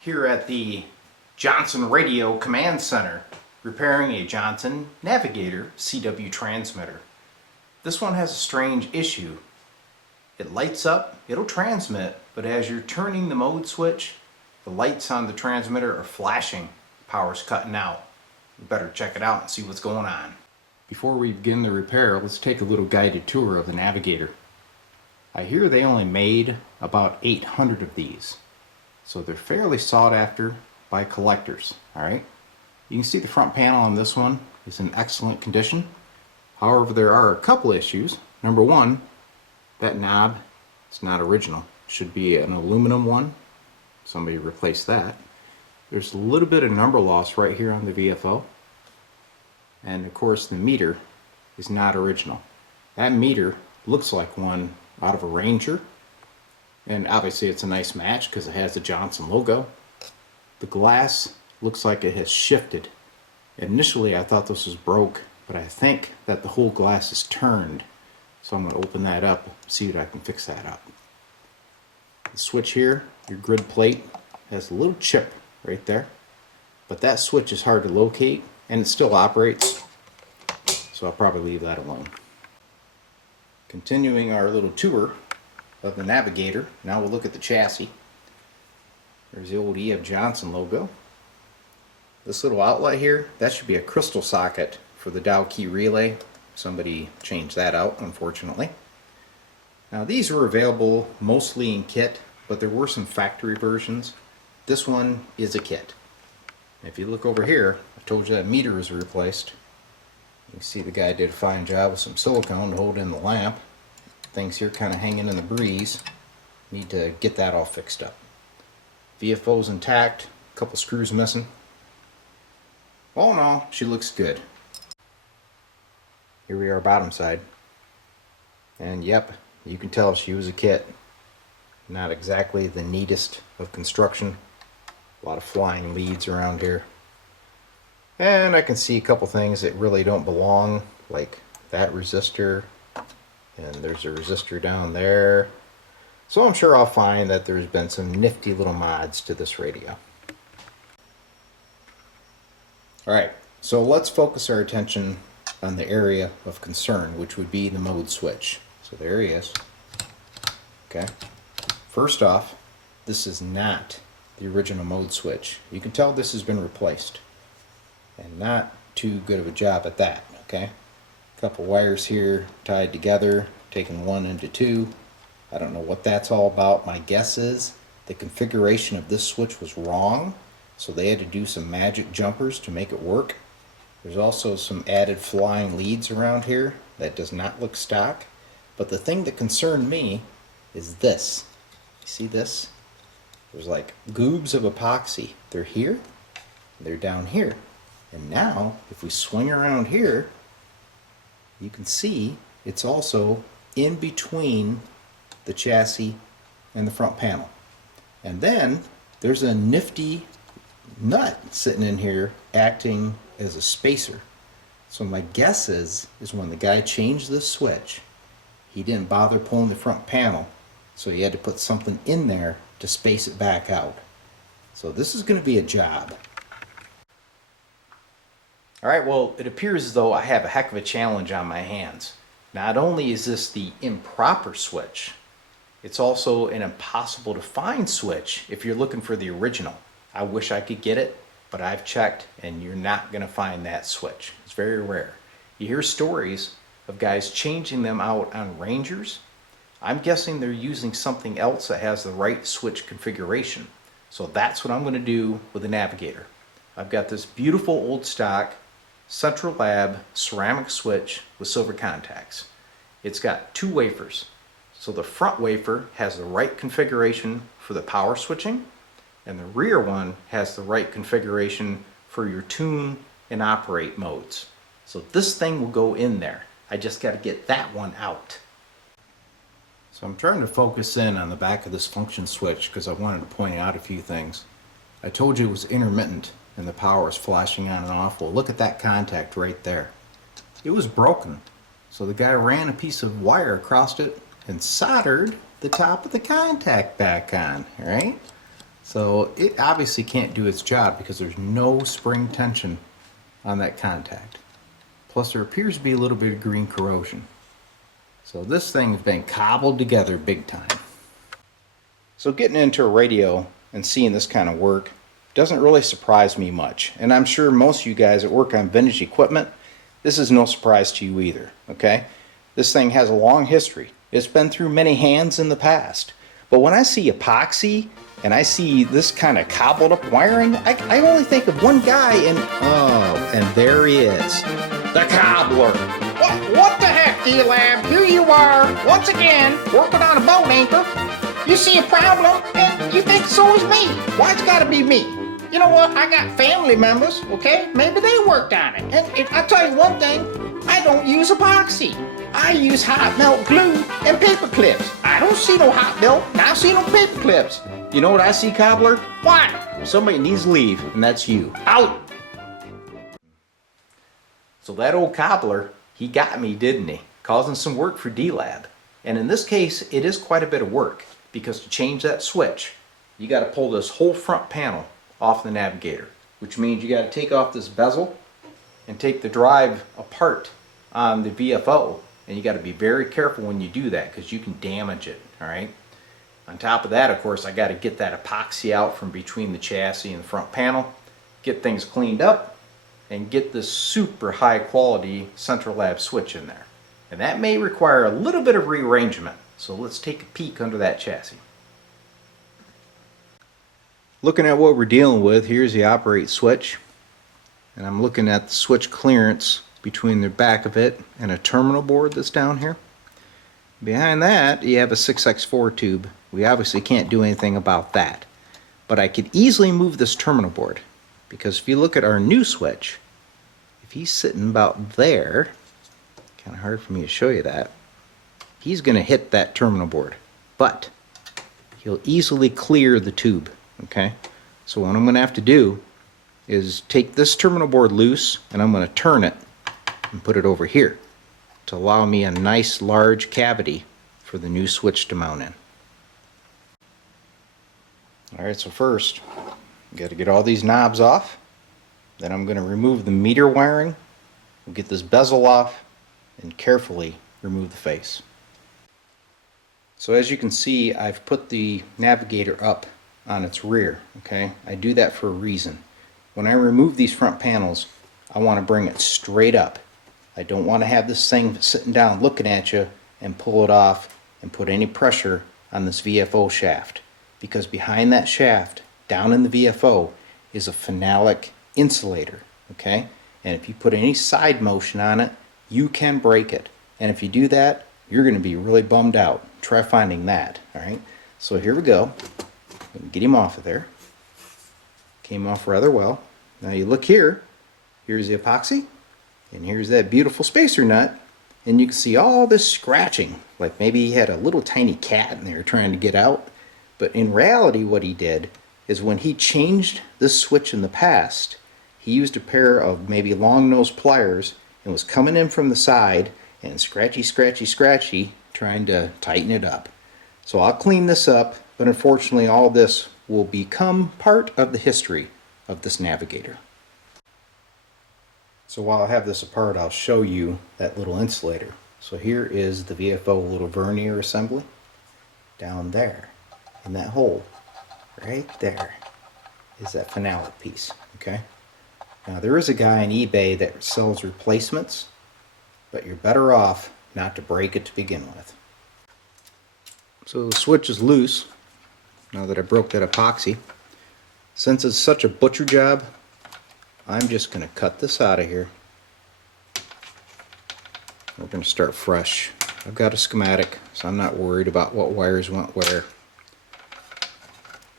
here at the Johnson Radio Command Center repairing a Johnson Navigator CW transmitter. This one has a strange issue. It lights up, it'll transmit, but as you're turning the mode switch, the lights on the transmitter are flashing. Power's cutting out. You better check it out and see what's going on. Before we begin the repair, let's take a little guided tour of the Navigator. I hear they only made about 800 of these, so they're fairly sought after by collectors. Alright, you can see the front panel on this one is in excellent condition. However, there are a couple issues. Number one, that knob is not original. It should be an aluminum one. Somebody replaced that. There's a little bit of number loss right here on the VFO. And of course the meter is not original. That meter looks like one out of a Ranger, and obviously it's a nice match because it has the Johnson logo. The glass looks like it has shifted. Initially I thought this was broke, but I think that the whole glass is turned, so I'm going to open that up, see what I can fix that up. The switch here, your grid plate, has a little chip right there, but that switch is hard to locate and it still operates, so I'll probably leave that alone. Continuing our little tour of the Navigator, now we'll look at the chassis. There's the old E.F. Johnson logo. This little outlet here, that should be a crystal socket for the Dow key relay. Somebody changed that out, unfortunately. Now these were available mostly in kit, but there were some factory versions. This one is a kit. If you look over here, I told you that meter is replaced. You can see the guy did a fine job with some silicone to hold in the lamp. Things here kind of hanging in the breeze. Need to get that all fixed up. VFO's intact, a couple screws missing. All in all, she looks good. Here we are bottom side. And yep, you can tell she was a kit. Not exactly the neatest of construction. A lot of flying leads around here. And I can see a couple things that really don't belong, like that resistor, and there's a resistor down there. So I'm sure I'll find that there's been some nifty little mods to this radio. Alright, so let's focus our attention on the area of concern, which would be the mode switch. So there he is. Okay. First off, this is not the original mode switch. You can tell this has been replaced, and not too good of a job at that. Okay, a couple wires here tied together, taking one into two. I don't know what that's all about. My guess is the configuration of this switch was wrong, so they had to do some magic jumpers to make it work. There's also some added flying leads around here that does not look stock, but the thing that concerned me is this. You see this? There's like goobs of epoxy. They're here, they're down here. And now, if we swing around here, you can see it's also in between the chassis and the front panel. And then there's a nifty nut sitting in here acting as a spacer. So my guess is when the guy changed this switch, he didn't bother pulling the front panel, so he had to put something in there to space it back out. So this is going to be a job. Alright, well, it appears as though I have a heck of a challenge on my hands. Not only is this the improper switch, it's also an impossible to find switch if you're looking for the original. I wish I could get it, but I've checked and you're not going to find that switch. It's very rare. You hear stories of guys changing them out on Rangers. I'm guessing they're using something else that has the right switch configuration. So that's what I'm going to do with the Navigator. I've got this beautiful old stock Central Lab ceramic switch with silver contacts. It's got two wafers. So the front wafer has the right configuration for the power switching, and the rear one has the right configuration for your tune and operate modes. So this thing will go in there. I just got to get that one out. So I'm trying to focus in on the back of this function switch because I wanted to point out a few things. I told you it was intermittent and the power is flashing on and off. Well, look at that contact right there. It was broken. So the guy ran a piece of wire across it and soldered the top of the contact back on, right? So it obviously can't do its job because there's no spring tension on that contact. Plus there appears to be a little bit of green corrosion. So this thing's been cobbled together big time. So getting into a radio and seeing this kind of work doesn't really surprise me much. And I'm sure most of you guys that work on vintage equipment, this is no surprise to you either, okay? This thing has a long history. It's been through many hands in the past. But when I see epoxy and I see this kind of cobbled up wiring, I only think of one guy and there he is. The cobbler. What the heck, D-Lab? Here you are, once again, working on a boat anchor. You see a problem, and you think so is me. Why it's gotta be me? You know what? I got family members, okay? Maybe they worked on it. And I'll tell you one thing, I don't use epoxy. I use hot melt glue and paper clips. I don't see no hot melt, and I see no paper clips. You know what I see, Kobbler? What? Somebody needs to leave, and that's you. Out! So that old cobbler, he got me, didn't he? Causing some work for D-Lab. And in this case, it is quite a bit of work, because to change that switch, you got to pull this whole front panel off the Navigator, which means you got to take off this bezel and take the drive apart on the VFO, and you got to be very careful when you do that because you can damage it. All right. On top of that, of course, I got to get that epoxy out from between the chassis and the front panel, get things cleaned up, and get this super high quality Central Lab switch in there. And that may require a little bit of rearrangement. So let's take a peek under that chassis. Looking at what we're dealing with, here's the operate switch. And I'm looking at the switch clearance between the back of it and a terminal board that's down here. Behind that, you have a 6x4 tube. We obviously can't do anything about that. But I could easily move this terminal board, because if you look at our new switch, if he's sitting about there, kind of hard for me to show you that, he's going to hit that terminal board, but he'll easily clear the tube, okay? So what I'm going to have to do is take this terminal board loose, and I'm going to turn it and put it over here to allow me a nice large cavity for the new switch to mount in. Alright, so first, got to get all these knobs off. Then I'm going to remove the meter wiring. We'll get this bezel off and carefully remove the face. So as you can see, I've put the Navigator up on its rear, okay? I do that for a reason. When I remove these front panels, I want to bring it straight up. I don't want to have this thing sitting down looking at you and pull it off and put any pressure on this VFO shaft. Because behind that shaft, down in the VFO, is a phenolic insulator, okay? And if you put any side motion on it, you can break it. And if you do that, you're going to be really bummed out. Try finding that, alright? So here we go. Get him off of there. Came off rather well. Now you look here. Here's the epoxy. And here's that beautiful spacer nut. And you can see all this scratching. Like maybe he had a little tiny cat in there trying to get out. But in reality what he did is when he changed this switch in the past, he used a pair of maybe long nose pliers and was coming in from the side and scratchy, scratchy, scratchy, trying to tighten it up. So I'll clean this up, but unfortunately all this will become part of the history of this Navigator. So while I have this apart, I'll show you that little insulator. So here is the VFO little vernier assembly. Down there, in that hole, right there, is that phenolic piece, okay? Now there is a guy on eBay that sells replacements, but you're better off not to break it to begin with. So the switch is loose, now that I broke that epoxy. Since it's such a butcher job, I'm just going to cut this out of here. We're going to start fresh. I've got a schematic, so I'm not worried about what wires went where.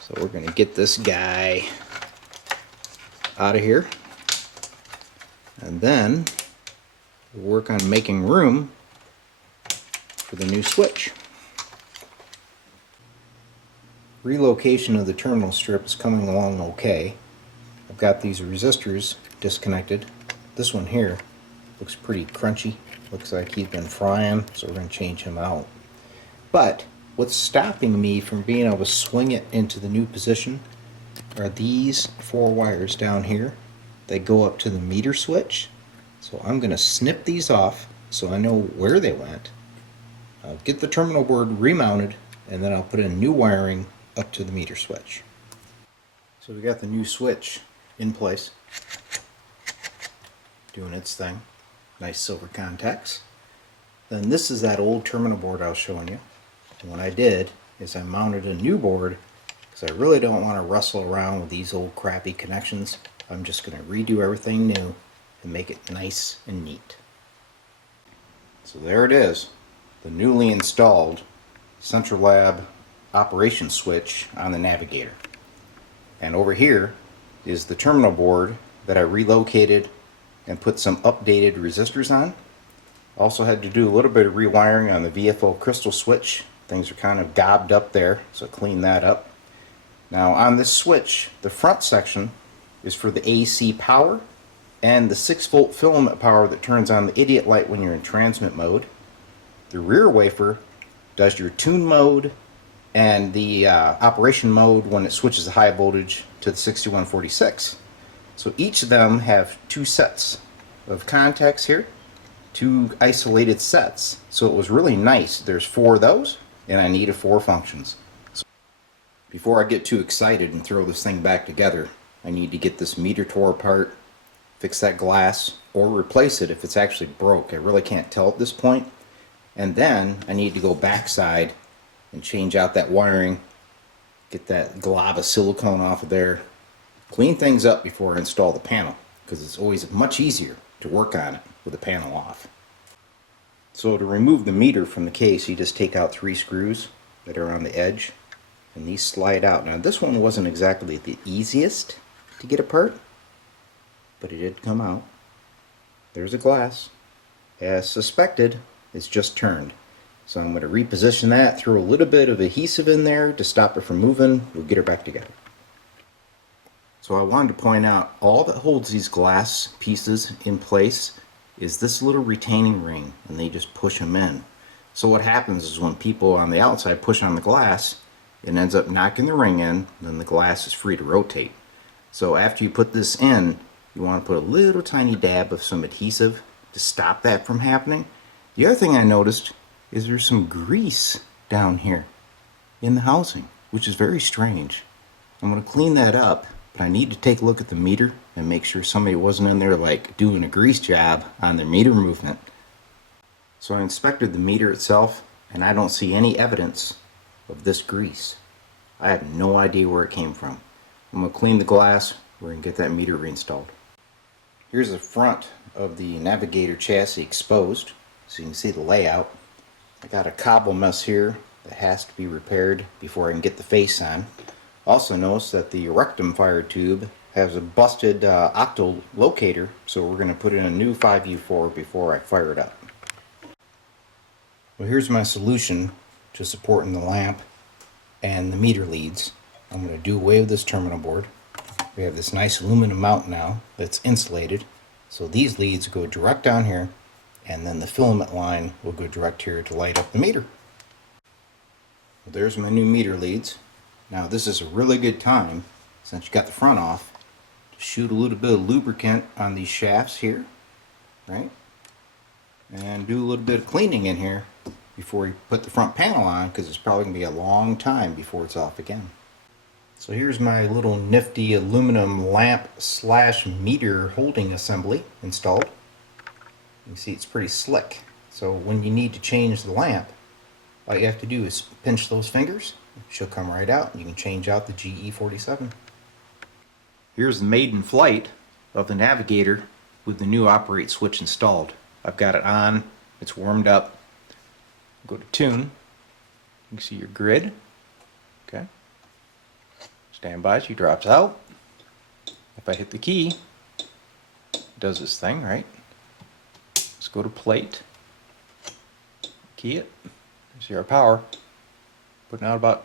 So we're going to get this guy out of here. And then we'll work on making room for the new switch. Relocation of the terminal strip is coming along okay. I've got these resistors disconnected. This one here looks pretty crunchy. Looks like he's been frying, so we're going to change him out. But what's stopping me from being able to swing it into the new position are these 4 wires down here that go up to the meter switch. So I'm going to snip these off so I know where they went. I'll get the terminal board remounted, and then I'll put in new wiring up to the meter switch. So we got the new switch in place, doing its thing. Nice silver contacts. Then this is that old terminal board I was showing you. And what I did is I mounted a new board because I really don't want to wrestle around with these old crappy connections. I'm just going to redo everything new and make it nice and neat. So there it is, the newly installed Central Lab operation switch on the Navigator. And over here is the terminal board that I relocated and put some updated resistors on. Also had to do a little bit of rewiring on the VFO crystal switch. Things are kind of gobbed up there, so clean that up. Now on this switch, the front section is for the AC power and the 6-volt filament power that turns on the idiot light when you're in transmit mode. The rear wafer does your tune mode and the operation mode when it switches the high voltage to the 6146. So each of them have 2 sets of contacts here, 2 isolated sets. So it was really nice. There's 4 of those, and I needed 4 functions. So before I get too excited and throw this thing back together, I need to get this meter tore apart, fix that glass, or replace it if it's actually broke. I really can't tell at this point. And then I need to go backside and change out that wiring, get that glob of silicone off of there, clean things up before I install the panel, because it's always much easier to work on it with the panel off. So to remove the meter from the case, you just take out 3 screws that are on the edge, and these slide out. Now this one wasn't exactly the easiest to get apart, but it did come out. There's a glass. As suspected, it's just turned. So I'm going to reposition that, throw a little bit of adhesive in there to stop it from moving. We'll get her back together. So I wanted to point out, all that holds these glass pieces in place is this little retaining ring, and they just push them in. So what happens is when people on the outside push on the glass, it ends up knocking the ring in, then the glass is free to rotate. So after you put this in, you want to put a little tiny dab of some adhesive to stop that from happening. The other thing I noticed is there's some grease down here in the housing, which is very strange. I'm going to clean that up, but I need to take a look at the meter and make sure somebody wasn't in there like doing a grease job on their meter movement. So I inspected the meter itself, and I don't see any evidence of this grease. I have no idea where it came from. I'm going to clean the glass. We're going to get that meter reinstalled. Here's the front of the Navigator chassis exposed, so you can see the layout. I got a cobble mess here that has to be repaired before I can get the face on. Also notice that the rectum fire tube has a busted octal locator, so we're going to put in a new 5U4 before I fire it up. Well, here's my solution to supporting the lamp and the meter leads. I'm going to do away with this terminal board. We have this nice aluminum mount now that's insulated, so these leads go direct down here, and then the filament line will go direct here to light up the meter. Well, there's my new meter leads. Now this is a really good time, since you got the front off, to shoot a little bit of lubricant on these shafts here, right? And do a little bit of cleaning in here before you put the front panel on, because it's probably going to be a long time before it's off again. So here's my little nifty aluminum lamp slash meter holding assembly installed. You can see it's pretty slick. So when you need to change the lamp, all you have to do is pinch those fingers. She'll come right out, and you can change out the GE47. Here's the maiden flight of the Navigator with the new operate switch installed. I've got it on, it's warmed up. Go to tune, you can see your grid. Okay. Stand by, she drops out. If I hit the key, it does this thing, right? Let's go to plate, key it, see our power, putting out about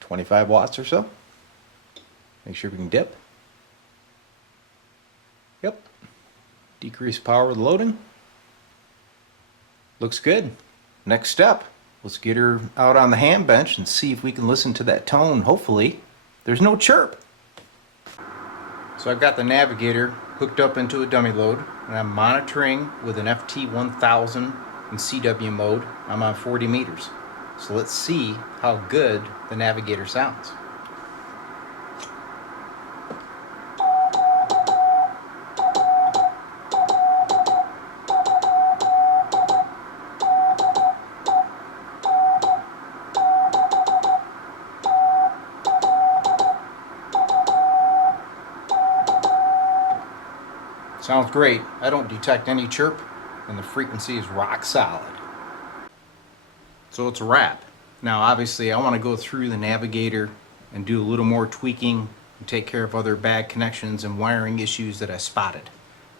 25 watts or so. Make sure we can dip. Yep, decrease power with loading. Looks good. Next step, let's get her out on the ham bench and see if we can listen to that tone. Hopefully there's no chirp. So I've got the Navigator hooked up into a dummy load, and I'm monitoring with an FT1000 in CW mode. I'm on 40 meters. So let's see how good the Navigator sounds. Sounds great. I don't detect any chirp, and the frequency is rock solid. So it's a wrap. Now obviously I want to go through the Navigator and do a little more tweaking and take care of other bad connections and wiring issues that I spotted.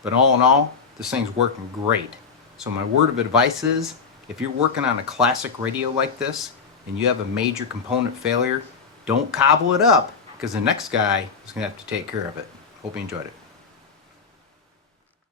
But all in all, this thing's working great. So my word of advice is, if you're working on a classic radio like this and you have a major component failure, don't cobble it up, because the next guy is going to have to take care of it. Hope you enjoyed it.